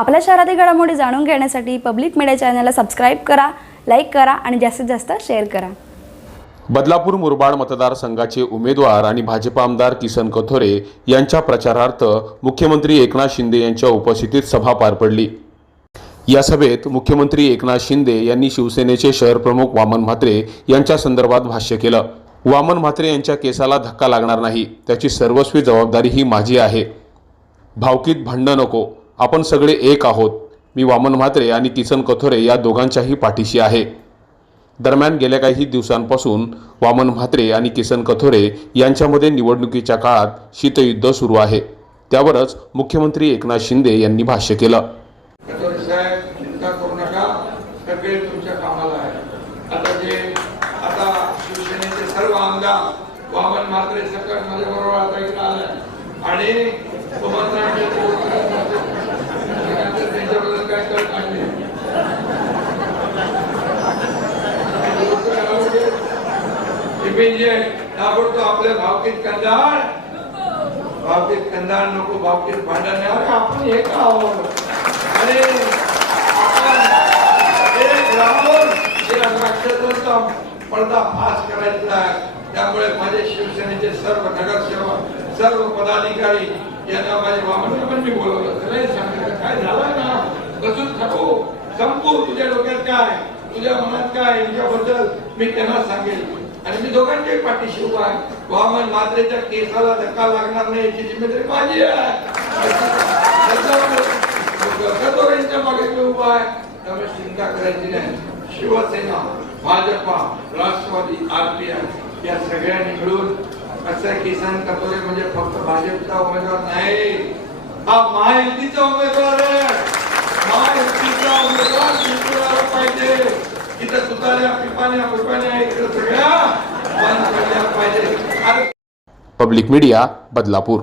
आपल्या शहरातील घडामोडी जाणून घेण्यासाठी पब्लिक मीडिया चॅनलला सबस्क्राईब करा, लाईक करा आणि जास्तीत जास्त शेअर करा। बदलापूर मुरबाड मतदारसंघाचे उमेदवार आणि भाजप आमदार किसन कथोरे यांच्या प्रचारार्थ मुख्यमंत्री एकनाथ शिंदे यांच्या उपस्थितीत सभा पार पडली। या सभेत मुख्यमंत्री एकनाथ शिंदे यांनी शिवसेनेचे शहर प्रमुख वामन म्हात्रे यांच्या संदर्भात भाष्य केलं। वामन म्हात्रे यांच्या केसाला धक्का लागणार नाही, त्याची सर्वस्वी जबाबदारी ही माझी आहे। भावकीत भांडण नको, आपण सगळे एक आहोत। मी वामन म्हात्रे आणि किसन कथोरे या दोघांच्याही पाठीशी आहे। दरम्यान गेल्या काही दिवसांपासून वामन म्हात्रे आणि किसन कथोरे यांच्यामध्ये निवडणुकीच्या काळात शीतयुद्ध सुरू आहे। त्यावरच मुख्यमंत्री एकनाथ शिंदे यांनी भाष्य केलं। कथोरे साहेब, चिंता करू नका, सगळे तुमच्या कामाला आहे। आता शिवसेनेचे सर्व आमदार वामन म्हात्रे सकट माझ्याबरोबर आता इकडे आले आणि त्यांच्याबद्दल काय कळत नाही। ताबडतोब आपल्या भावकीत कंदार नको, भावकीत भांडण नाही, आपण एक आहोत आणि पडदा फास करायचा। त्यामुळे माझे शिवसेनेचे सर्व नगरसेवक, सर्व पदाधिकारी यांना माझे वामन पण मी बोलवलं। नाही सांगितलं काय झालं ना, बसून थांबू, संपू, तुझ्या डोक्यात काय, तुझ्या मनात काय याच्याबद्दल मी त्यांना सांगेल आणि मी दोघांच्याही पाठीशी उभा आहे। वामन म्हात्रेच्या केसाला धक्का लागणार नाही याची जिम्मेदारी माझी आहे। कथोरेंच्या मागे मी उभा आहे, त्यामुळे चिंता करायची नाही। शिवसेना, भाजपा, राष्ट्रवादी, RPI या सगळ्यांनी मिळून असं किसन कथोरे म्हणजे फक्त भाजपचा उमेदवार नाही, हा महायुतीचा उमेदवार आहे। महायुतीचा उमेदवार जिंकला पाहिजे। इथं तुताऱ्या पिपाण्या इकडे सगळ्या बंद केल्या पाहिजे। Public media, Badlapur.